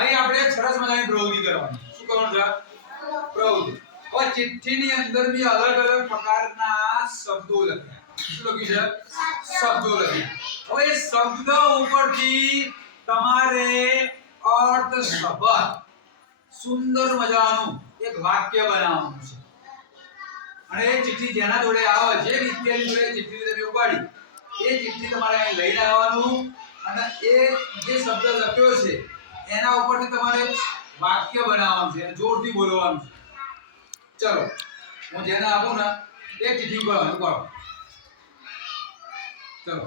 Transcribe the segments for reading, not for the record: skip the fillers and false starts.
અહીં આપણે એક સરસ મજાની પ્રવૃત્તિ કરવાની. શું કરવાનું છે? પ્રવૃત્તિ. હવે ચિઠ્ઠીની અંદર બી અલગ અલગ પ્રકારના શબ્દો લખ્યા. શું લખ્યું છે? શબ્દો લખ્યા. હવે એ શબ્દ ઉપરથી તમારે અર્થસભર સુંદર મજાનું એક વાક્ય બનાવવાનું છે. અને એ ચિઠ્ઠી જેના જોડે આવે, જે વિદ્યાર્થી જોડે ચિઠ્ઠી તમે ઉપાડી, એ ચિઠ્ઠી તમારે અહીં લઈને આવવાનું અને એ જે શબ્દ લખ્યો છે એના ઉપરથી તમારે વાક્ય બનાવવાનું છે અને જોરથી બોલવાનું છે. ચલો, હું જેને આપું ને એ ચિઠ્ઠી બોલવાનું કરો. ચલો,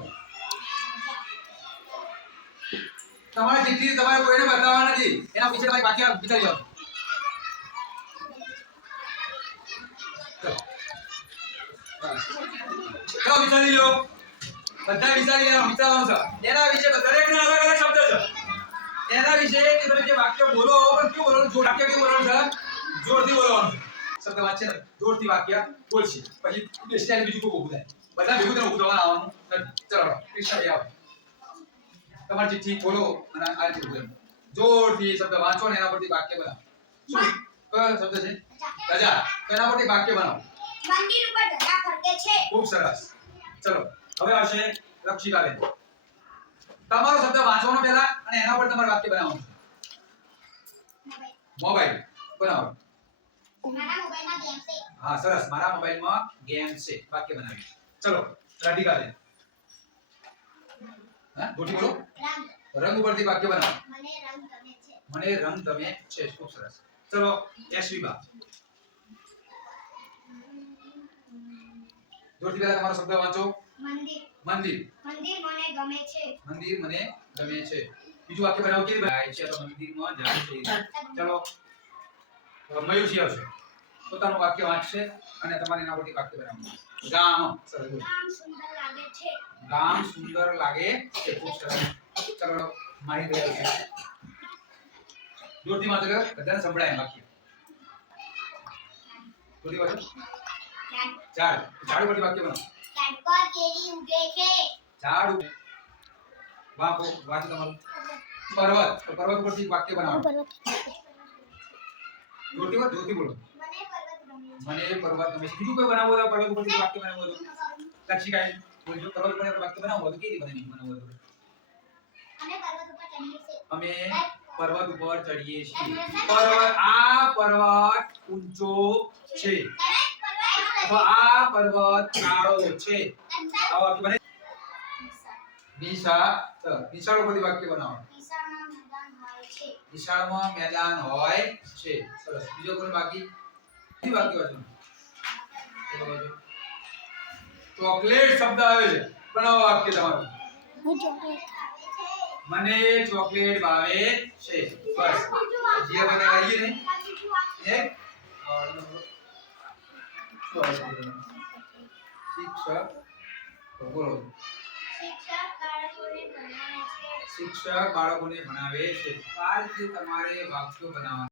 તમારી ચિઠ્ઠી તમારે કોઈને બતાવવા નથી, એના પીછે તમારે વાક્ય વિચારી લો. ચલો વિચારી લો, બધા વિચારી લો. વિચારવાનું છે એના વિશે. દરેકના અલગ અલગ શબ્દ છે. એના વિશે તમે જે વાક્ય બોલો, પણ કેવું બોલવાનું? જોર વાક્ય કેવું બોલવાનું છે? જોરથી બોલવાનું છે. શબ્દ વાંચે ને જોરથી વાક્ય બોલશે. પછી સ્ટાઈલ બીજું કોઈ ઉભું થાય. બધા ભેગું થઈને ઉભું થવાનું આવવાનું નથી. ચલો કૃષ્ણ આવો, તમારી ચિઠ્ઠી ખોલો અને આ રીતે બોલો. જોરથી શબ્દ વાંચો ને એના પરથી વાક્ય બનાવો. શું કયો શબ્દ છે? ધજા. એના પરથી વાક્ય બનાવો. મંદિર ઉપર ધજા ફરકે છે. ખૂબ સરસ. ચલો હવે આવશે રક્ષિકાબેન. તમારો શબ્દ વાંચવાનો પહેલા અને એના પર તમારે વાક્ય બનાવવાનું છે. મોબાઈલ બનાવો. મારા મોબાઈલમાં ગેમ છે. હા સરસ. મારા મોબાઈલમાં ગેમ છે. વાક્ય બનાવી. ચલો રાધિકાબેન. હા ગોટી બોલો. રંગ ઉપરથી વાક્ય બનાવો. મને રંગ ગમે છે. મને રંગ ગમે છે. ખૂબ સરસ. ચલો યશવીબા. જોરથી પહેલા તમારો શબ્દ વાંચો. મંદિર. મંદિર. મંદિર મને ગમે છે. મંદિર મને ગમે છે. બીજું વાક્ય બનાવો. કેવી બનાય છે? તો મંદિરમાં જાય છે. ચલો મયુષી આવશે. પોતાનું વાક્ય વાંચશે અને તમારે એના પરથી વાક્ય બનાવવાનું. ગામ. સરસ. ગામ સુંદર લાગે છે. ગામ સુંદર લાગે છે. ખૂબ સરસ. ચલો મારી ગયા છે. જોરથી વાંચો, બધાને સંભળાય વાક્ય. જોરથી વાંચો. ઝાડ. ઝાડ પરથી વાક્ય બનાવો. ઝાડ પર કેરી ઉગે છે. ઝાડ. વાંચો તમારું. પર્વત. તો પર્વત પરથી વાક્ય બનાવો. જોરથી બોલો. મને પર્વત ગમે છે. મને પર્વત ગમે છે. બીજું કોઈ બનાવો તો પર્વત ઉપરથી વાક્ય બનાવો તો લક્ષિકાએ બોલજો. પર્વત ઉપર વાક્ય બનાવો તો કેવી બને? બીજું બનાવો તો અમે પર્વત ઉપર ચડીએ છીએ. અમે પર્વત ઉપર ચડીએ છીએ. પર્વત. આ પર્વત ઊંચો છે. આ પર્વત કાળો છે. આ વાક્ય બને. નિશા. નિશાળ ઉપરથી વાક્ય બનાવો. નિશાળમાં મેદાન હોય છે. સરસ. બીજો કોઈ બાકી? વાક્ય વાંચો. ચોકલેટ શબ્દ આવે છે. બનાવો વાક્ય તમારું. મને ચોકલેટ ભાવે છે. બસ. જે બને આવીએ ને એક શિક્ષક બોલો. શિક્ષક બાળકોને ભણાવે છે. આ રીતે તમારે વાક્યો બનાવવાના.